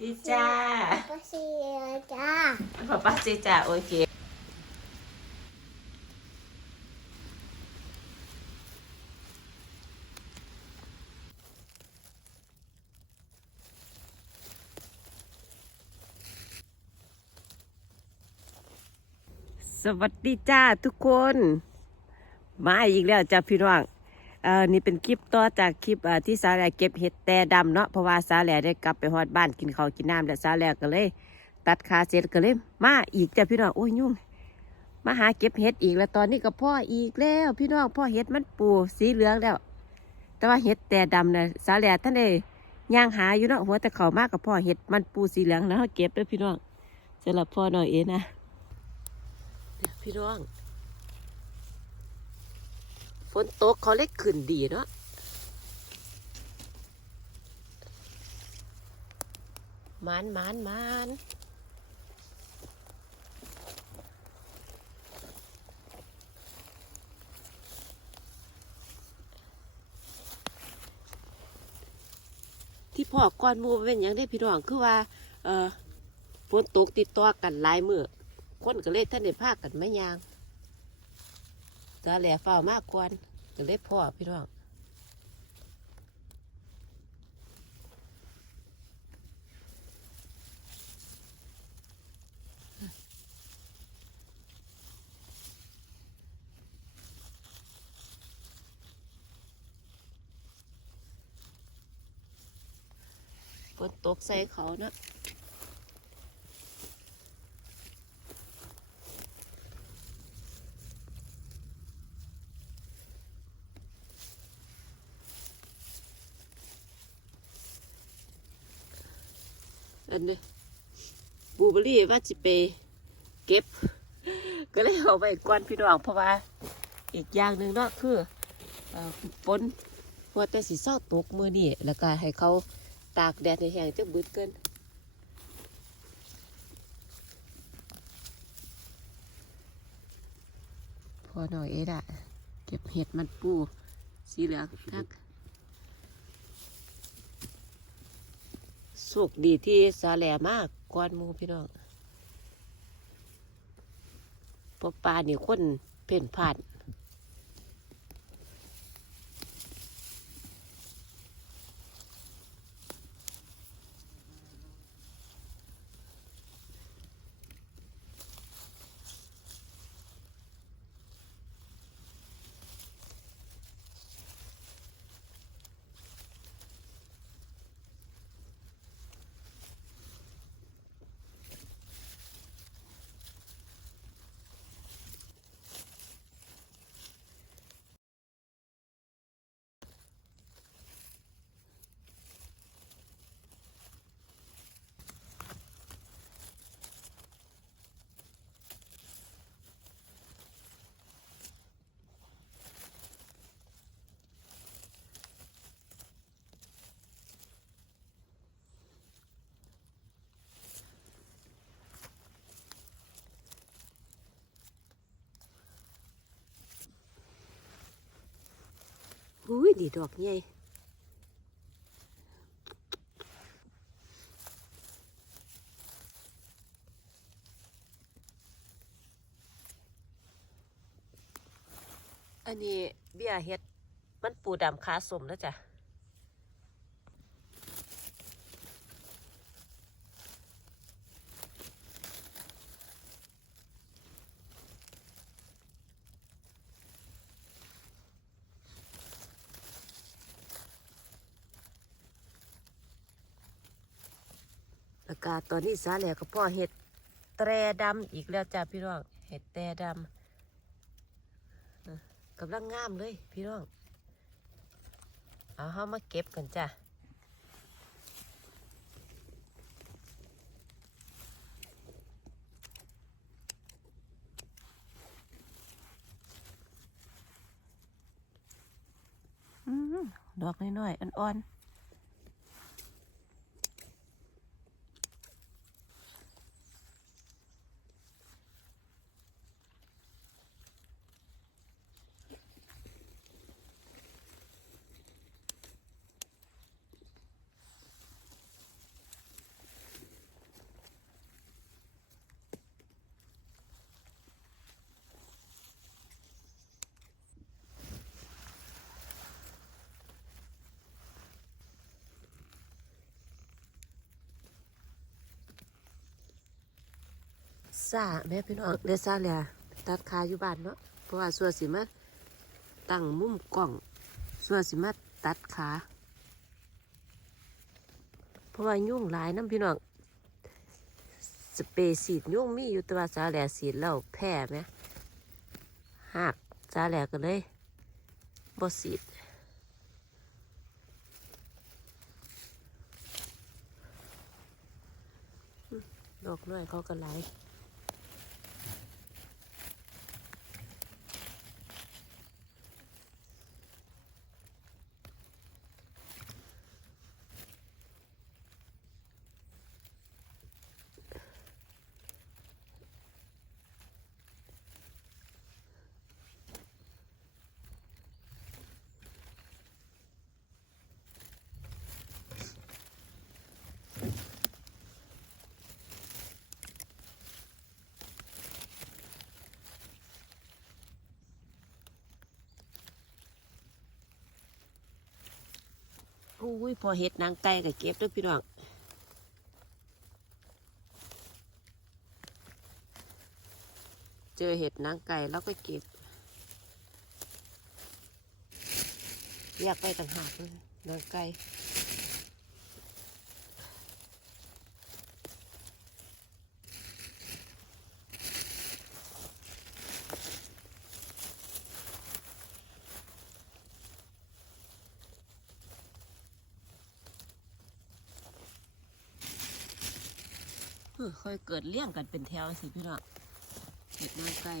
ดีจ้าก็เสียจ้าป้าป้าจีจ้าโอเคสวัสดีจ้าทุกคน มาอีกแล้วจ้าพี่น้อง เออนี่เป็นคลิปต่อจากคลิปที่สาแหล่เก็บเห็ดแต่ดำเนาะเพราะว่าสาแหล่ได้กลับไปฮอดบ้านกินข้าวกินน้ำแล้วสาแหล่ก็เลย ตัดขาเสร็จก็เลย มาอีกจ้าพี่น้องโอ้ยยุ่งมาหาเก็บเห็ดอีกแล้วตอนนี้ก็พ่ออีกแล้ว พี่น้องพ่อเห็ดมันปูสีเหลืองแล้ว แต่ว่าเห็ดแต่ดำนะสาแหล่ท่านได้ย่างหาอยู่เนาะหัวแต่เขามากกับพ่อเห็ดมันปูสีเหลืองแล้วเก็บด้วยพี่น้องสำหรับพ่อหน่อยเองนะเนี่ยพี่น้อง ฝนตกเขาเล็กขึ้นดีเนาะมันมันมันที่พ่อก่อนมูเป็นอย่างได้พี่น้องคือว่า เออฝนตกติดต่อกันหลายมือคนก็เลยท่านได้พากันไม่ยาง ตาแหล่เฝ้ามากกวนก็เลยพ่อพี่น้องฝนตกใส่เขาเนาะอันนี้ พี่ว่าจะไปเก็บ ก็เลยเอาไปกวนพี่น้องเพราะว่าอีกอย่างหนึ่งเนาะคือเอ่อฝนพอแต่สีเศร้าตกมือนี่แล้วก็ให้เขาตากแดดในแห้งจะบึดเกินพอหน่อยเอ็ดอะเก็บเห็ดมันปูสีเหลืองทักโชคดีที่สาแหลมากก่อนมูพี่น้องเพราะปลานี่คนเพ่นผ่าน อุ้ยดีดอกใหญ่อันนี้เบี้ยเฮ็ด มันปูดำขาสมแล้วจ้ะ ตอนนี้สาแหลก็พ่อเห็ดแตรดำอีกแล้วจ้ะพี่น้องเห็ดแตรดำเออกำลังงามเลยพี่น้องเอาเข้ามาเก็บกันจ้ะดอกน้อยๆอ่อนๆ ซ่าแม่พี่น้องเดซ่าเลยตัดขาอยู่บ้านเนาะเพราะว่าส่วนสิมาตั้งมุมกล้องส่วนสิมาตัดขาเพราะว่ายุ่งหลายน้ำพี่น้องสเปรย์สีดยุ่งมีอยู่ตัวซาแหล่สีดแล้วแพ้ไหมหักซาแหล่ก็เลยบ่สีดดอกน้อยเขาก็ไหลาย อุ้ยพอเห็ดนางไก่กับเก็บด้วยพี่น้องเจอเห็ดนางไก่แล้วก็เก็บแยกไปต่างหากเลยนางไก่ ค่อยเกิดเลี้ยงกันเป็นแถวสิพี่น้องเห็ดนางไก่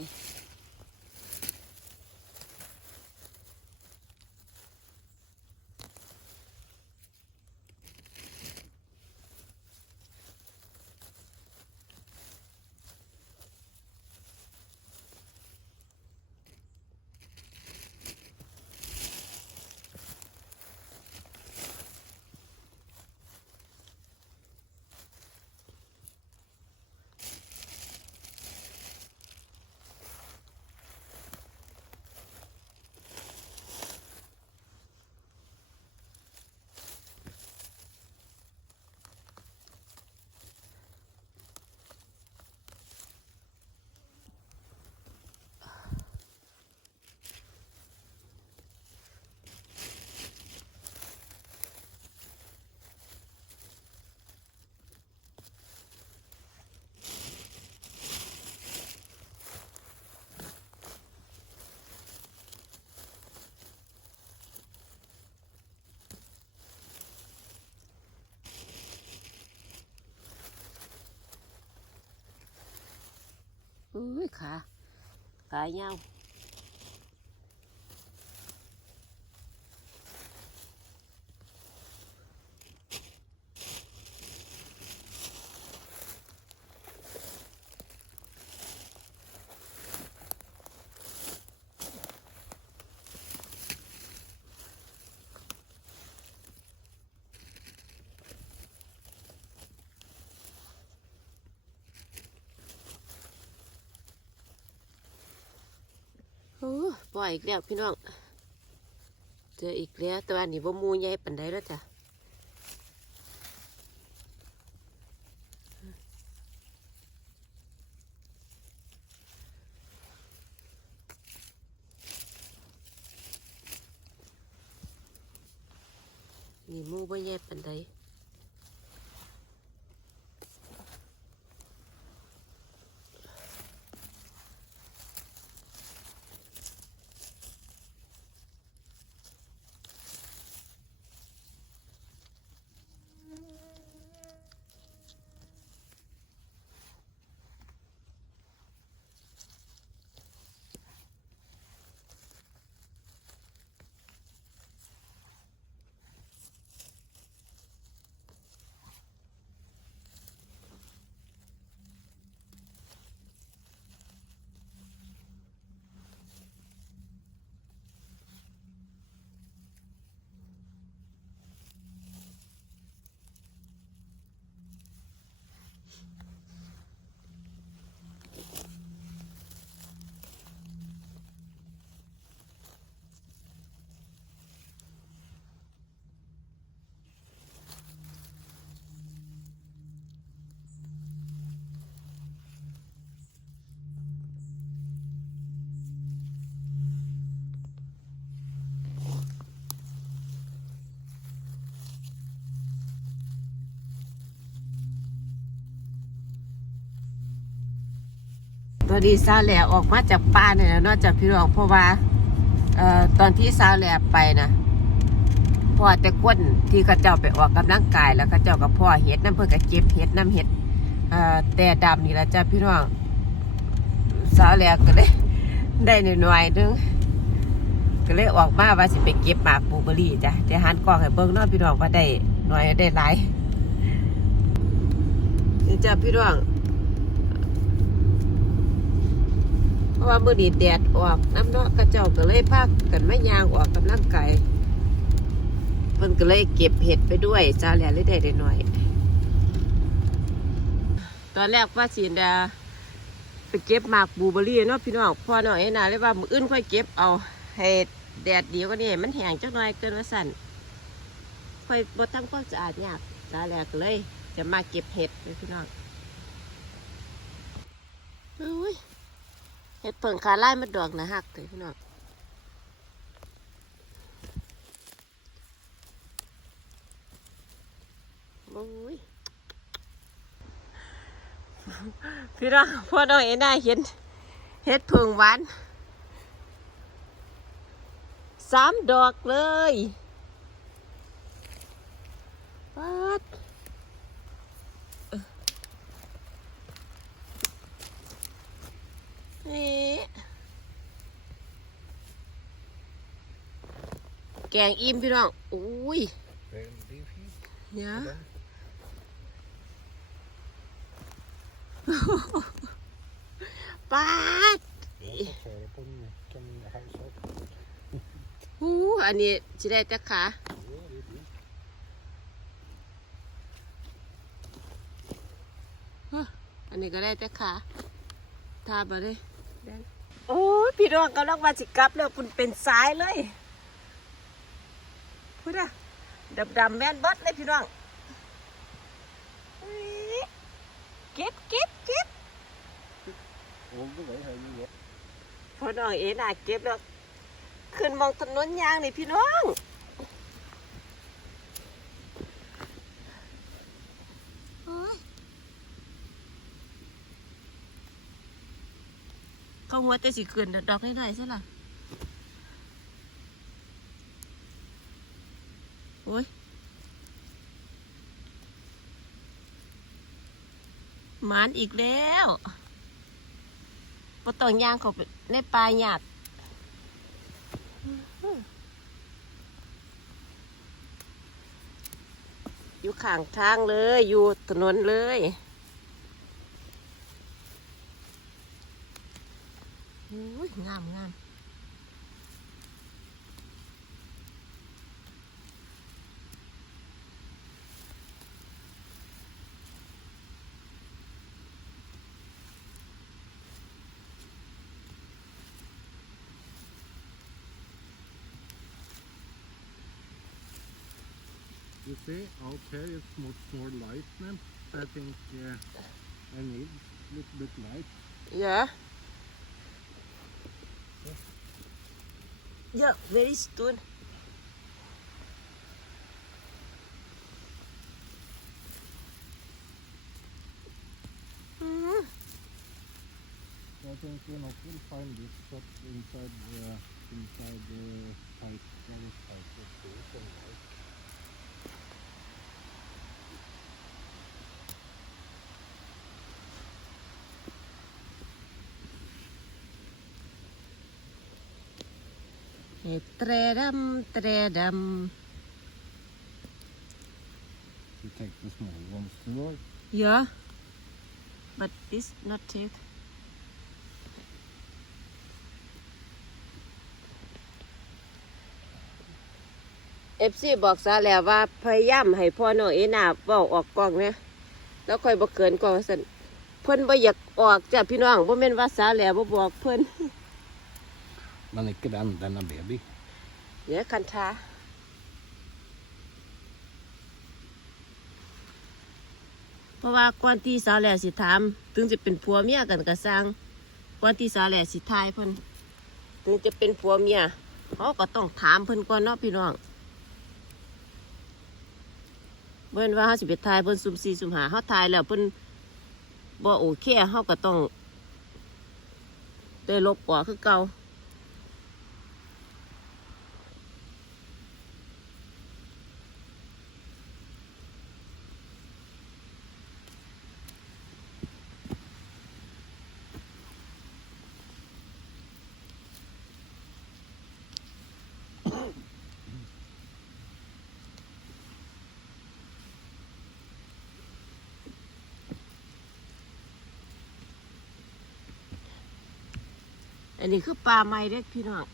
อุ้ยขาขายา ปล่อยอีกแล้วพี่น้อง เจออีกแล้วแต่ว่านี่บ่มูใหญ่ปันไดแล้วจ้ะ ตัวดีซาแหล่ออกมาจากป่าเนี่ยนะนอกจากพี่น้องเพราะว่าเอ่อตอนที่ซาแหล่ไปนะพ่อแต่ก้นที่เขาเจ้าไปออกกำลังกายแล้วเขาเจ้ากับพ่อเห็ดน้ำเพื่อก็เก็บเห็ดน้ำเห็ดเอ่อแต่ดำนี่ละจ้ะพี่น้องซาแหล่ก็ได้ได้หน่อยนึงก็เลยออกมาว่าสิไปเก็บหมากบูเบอรี่จ้ะแต่หันกล้องให้เบิ่งเนอพี่น้องว่าได้หน่อยได้หลายนี่จ้ะพี่น้อง เพ ราะว่ามื่อนีแดดออกน้ำเนาะกระเจ้าก็เลยพากันไม่ยางออกกำลังกายเพิ่นก็เลยเก็บเห็ดไปด้วยจ้าแหล่เลยได้ได้หน่อย ตอนแรกว่าสินดาไปเก็บหมากบูเบอรี่เนาะพี่น้องพ่อหน่อยนะเลยว่ามืออื่นค่อยเก็บเอาให้แดดเดียวก็นี่มันแห้งจักหน่อยเกินว่าสั่นค่อยบดทำความสะอาดยากจ้าแหล่ก็เลย จะมาเก็บเห็ดเลยพี่น้องอุ้ย เห็ดเปิงขาไล่มาดอกนะฮักเลยพี่น้องโอ้ยพี่น้องพ่อน้องเอ็น่าเห็นเห็ดเพิงหวานสามดอกเลยปัด นี่ แกงอิ่มพี่น้องอุ้ย Wegen Beefy? เนี่ย Oder? ปัด Ja, dat zou je op een kan huis ook. หูอันนี้จะได้แต่ขา Ja, dit is. อันนี้ก็ได้แต่ขาทาบเลย โอ้ยพี่น้องกำลังมาสิกลับแล้วคุณเป็นสายเลยพูดอะดำดำๆแม่นเบดเลยพี่น้องอุ๊ยเก็บเก็บเก็บ Om de weg heen, ja. พ่อน้องเอ็น่ะเก็บแล้วขึ้นมองถนนยางนี่พี่น้องโอ้ย เขาหัวแต่สิขึ้นดอกๆหน่อยใช่ล่ะโอ้ยหมานอีกแล้วก็ต้องยางเขาในป่ายหยาดอยู่ข้างทางเลย อยู่ถนนเลย งามงามๆ You see, out here it's much more light now. So I think uh, I need a little bit light. Yeah. Yeah, very soon. Mm. So I think you know we'll find this shot inside uh, inside the pipe, very tight with เห็ดเตรดำเตรด You take the small ones too. ำ Yeah but this not take เอฟซีบอกซะแล้วว่าพยายามให้พ่อน้องเอนาเว้าออกกล้องเนี่ยแล้วค่อยบ่เกินกล้องสั่นเพิ่นบ่อยากออกจ้ะพี่น้องบ่แม่นว่าสาแหล้วบ่บอกเพิ่น Men ikke den, den er baby. เดี๋ยวคันทาเพราะว่าก่อนที่สาวแหล่สิถามถึงจะเป็นผัวเมียกันก็สร้างก่อนที่สาวแหล่สิทายเพิ่นถึงจะเป็นผัวเมียเขาก็ต้องถามเพิ่นก่อนเนาะพี่น้องเบิ่นว่าเขาสิไปทายเพิ่นซุ่มสี่ซุ่มหาเขาทายแล้วเพิ่นบ่โอเคเขาก็ต้องได้ลบกว่าคือเก่า อันนี้คือปลาไม้เด็กพี่น้อง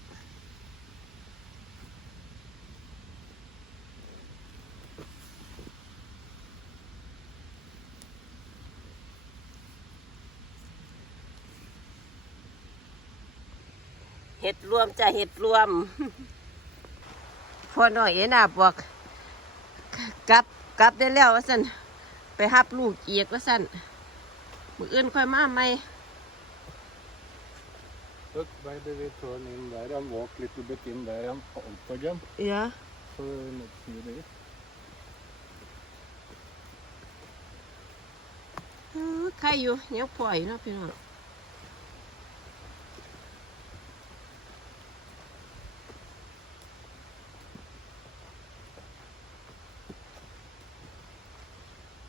เห็ดรวมจะเห็ดรวมพอหน่อยเอ็น่ะบอกกลับกลับได้แล้วว่าสันไปหับลูกเอียกว่าสันมืออื่นค่อยมาไหม Look, by the way, turn in there and walk a little bit in there and out again เอีย for next few days. เออใครอยู่ยังปล่อยเนาะพี่น้อง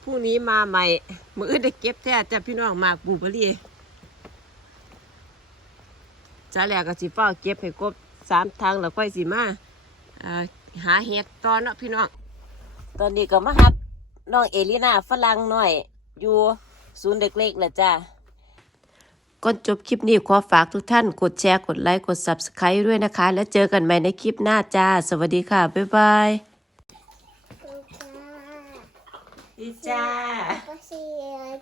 พรุ่งนี้มาใหม่ มืออื่นได้เก็บแท้จ้ะพี่น้องหมากบูเบอรี่ จ้าแหลกก็สิเฝ้าเก็บให้ครบสามทางแล้วค่อยสิมาอ่าหาเห็ดตอนเนาะพี่น้อง ตอนนี้ก็มาฮับน้องเอลิน่าฝรั่งหน่อย อยู่ศูนย์เด็กเล็กแหละจ้าก่อนจบคลิปนี้ขอฝากทุกท่านกดแชร์กดไลค์กด Subscribe ด้วยนะคะ แล้วเจอกันใหม่ในคลิปหน้าจ้า สวัสดีค่ะ บ๊ายบายจ้าดีจ้าก็สิ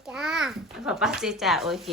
จ้าป้าป้าเจจ้า โอเค